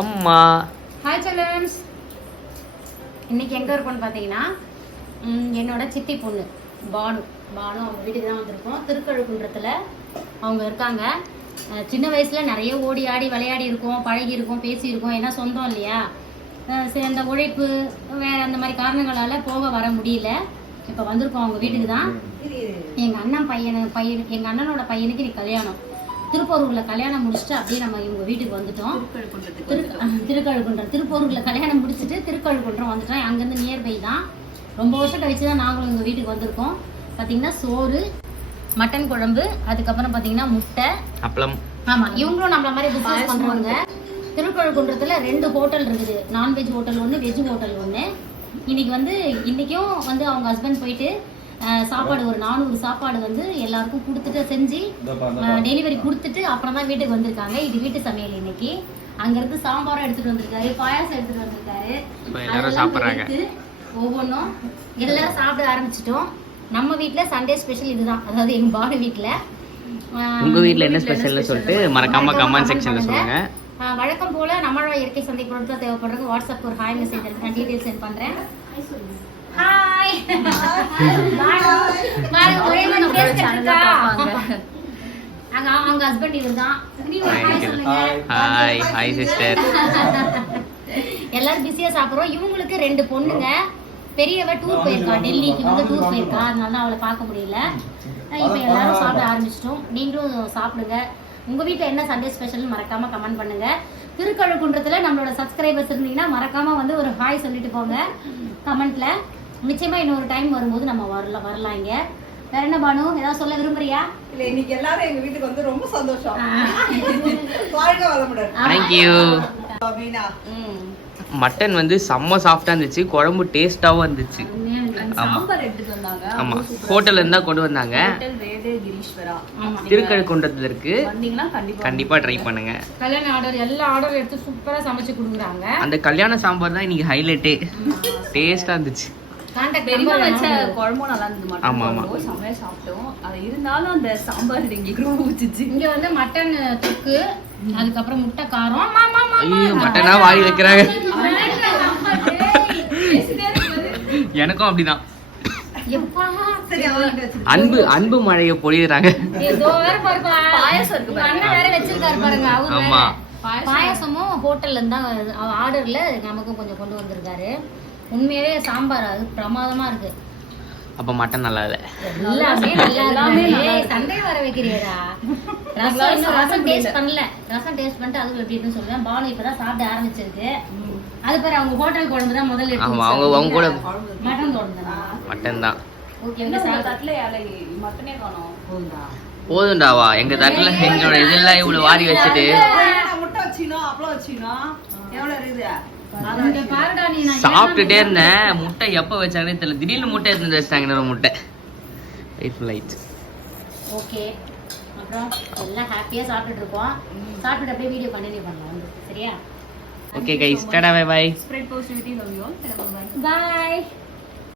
அம்மா. ஹாய் செல்லம்ஸ். இன்னைக்கு எங்கே இருக்கோன்னு பார்த்தீங்கன்னா என்னோட சித்தி பொண்ணு பானு அவங்க வீட்டுக்கு தான் வந்திருக்கோம். திருக்கழுக்குன்றத்தில் அவங்க இருக்காங்க. சின்ன வயசில் நிறைய ஓடி ஆடி விளையாடி இருக்கோம், பழகி இருக்கோம், பேசியிருக்கோம். ஏன்னா சொந்தம் இல்லையா, அந்த உழைப்பு வேறு அந்த மாதிரி காரணங்களால் போக வர முடியல. இப்போ வந்திருக்கோம் அவங்க வீட்டுக்கு தான். எங்கள் அண்ணனோட பையனுக்கு இன்னைக்கு கல்யாணம். திருப்பூரூரில் கல்யாணம் முடிச்சுட்டு அப்படியே நம்ம இவங்க வீட்டுக்கு வந்துட்டோம். திருக்கழுக்குன்றம் திருப்பூரூரில் கல்யாணம் முடிச்சுட்டு திருக்கழுக்குன்றம் வந்துட்டோம். அங்கேருந்து நியர்பை தான். ரொம்ப வருஷம் கழிச்சு தான் நாங்களும் எங்கள் வீட்டுக்கு வந்திருக்கோம். பார்த்தீங்கன்னா சோறு, மட்டன் குழம்பு, அதுக்கப்புறம் பார்த்தீங்கன்னா முட்டை, அப்பளம். ஆமாம், இவங்களும் நம்மள மாதிரி பிஸ்னஸ் பண்ணுறவங்க. திருக்கழுக்குன்றத்தில் 2 ஹோட்டல் இருக்குது. நான்வெஜ் ஹோட்டல் ஒன்று, வெஜ் ஹோட்டல் ஒன்று. இன்றைக்கும் அவங்க ஹஸ்பண்ட் போயிட்டு சாப்பாடு ஒரு 400 சாப்பாடு எல்லாருக்கும் கொடுத்துட்டு செஞ்சு டெலிவரி கொடுத்துட்டு அப்புறம் தான் வீட்டுக்கு வந்திருக்காங்க. இது வீட்டு சமையல். இன்னைக்கு அங்கிருந்து சாம்பாரும் எடுத்துட்டு வந்திருக்காரு, பாயாசம் எடுத்துட்டு வந்திருக்காரு. ஒவ்வொன்றும் எல்லாரும் சாப்பிட ஆரம்பிச்சிட்டோம். நம்ம வீட்டுல சண்டே ஸ்பெஷல் இதுதான். அதாவது எங்க பானு வீட்டுல. உங்க வீட்டுல என்ன ஸ்பெஷல்னு சொல்லிட்டு மறக்காம கமெண்ட் செக்ஷன்ல சொல்லுங்க. வழக்கம் போல நம்மளோட இயற்கை சந்தை பொருட்கள் தேவைப்படுறது வாட்ஸ்அப் ஒரு ஹாய் மெசேஜ் நான் டீடைல் சென்ட் பண்றேன். ஹாய் பாருங்க, ஒரே மாதிரி பேஸ் கட்டிருக்கா. அவங்க ஹஸ்பண்ட் இதுதான். நீங்க ஹாய் சொல்லுங்க. Hi sister. எல்லாரும் பிஸியா சாப்பிடுறோம். இவங்களுக்கு 2 பொண்ணுங்க. பெரியவ டூர் போயிருக்கா, டெல்லிக்கு டூர் போயிருக்கா, அதனால அவளை பார்க்க முடியல. இப்போ எல்லாரும் சாப்பிட ஆரம்பிச்சிட்டோம். நீங்களும் சாப்பிடுங்க. உங்க வீட்டில் என்ன சண்டே ஸ்பெஷல்னு மறக்காம கமெண்ட் பண்ணுங்க. திருக்கழுக்குன்றத்தில் நம்மளோட சப்ஸ்கிரைபர்ஸ் இருந்தீங்கன்னா மறக்காம ஒரு ஹாய் சொல்லிட்டு போங்க கமெண்ட்ல. நிச்சயமா இன்னொரு டைம் வரும்போது நம்ம வரலாம். இங்க வேற என்ன பானு, ஏதாவது சொல்ல விரும்புறியா? இல்ல, இன்னைக்கு எல்லாரும் எங்க வீட்டுக்கு ரொம்ப சந்தோஷம். வாழ்க வளமுடன். Thank you. மட்டன் செம்ம சாஃப்டா இருந்துச்சு, குழம்பு டேஸ்டாவும் இருந்துச்சு. சாம்பார் எடுத்துட்டு வந்தாங்க. ஆமா, ஹோட்டல்ல இருந்தா கொண்டு வந்தாங்க. ஹோட்டல் ரேதே கிரீஸ்வரா திருக்கழுக்குன்றத்துல இருக்கு. வந்தீங்கன்னா கண்டிப்பா ட்ரை பண்ணுங்க. கல்யாண ஆர்டர் எல்லா ஆர்டர் எடுத்து சூப்பரா சமைச்சு கொடுக்குறாங்க. அந்த கல்யாண சாம்பார் தான் இன்னைக்கு ஹைலைட்டே. டேஸ்டா இருந்துச்சு. பெரியமா வச்ச குழம்பும் நல்லா இருந்தது. மட்டன் செமையா சாப்பிட்டோம். அது இருந்தாலும் அந்த சாம்பார் இங்க ஊச்சிச்சு. இங்க மட்டன் தொக்கு, அதுக்கப்புறம் முட்டை காரம். ஐயோ, மட்டனா வாரி வைக்கிறாங்க. எனக்கும் அப்படிதான். அன்பு மழைய பொழியறாங்க. பாயசமும் ஹோட்டல்ல இருந்தா ஆர்டர்ல நமக்கும் கொஞ்சம் கொண்டு வந்திருக்காரு. உண்மையாவே சாம்பார் அது பிரமாதமா இருக்கு. அப்ப மட்டன் நல்லா இல்ல. எல்லாமே சண்டே வர வைக்கிறியடா. ரசம் டேஸ்ட் பண்ணல. ரசம் டேஸ்ட் பண்ணிட்டு அது எப்படின்னு சொல்லுவேன். பானு இப்பதான் சாப்பிட ஆரம்பிச்சிருக்கு. அது பேர் அவங்க ஹோட்டல் குழம்பு தான் முதல்ல. அவங்க கூட மட்டன் குழம்பு தான். மட்டன் தான். ஓகே, இந்த தட்டுல மட்டனே காணோம். போதுண்டாவா எங்க தட்டுல எங்களோட இதெல்லாம் இவ்வளவு வாரி வச்சுட்டு முட்டை வச்சினோ அப்பளம் வச்சினோ எவ்வளவு இருக்குது. சாப்பிட்டுட்டே இருந்தேன். முட்டை எப்ப வச்சாங்கன்னு தெரியல. திடீர்னு முட்டை எடுத்து வச்சிட்டாங்க. இன்னொரு முட்டை. ஓகே, அப்புறம் எல்லாம் ஹாப்பியா சாப்பிட்டுட்டு இருக்கோம். சாப்பிட்டு அப்படியே வீடியோ கண்டினியூ பண்ணலாம். சரியா? Okay guys, tata, bye bye. Spread positivity, love you all. By.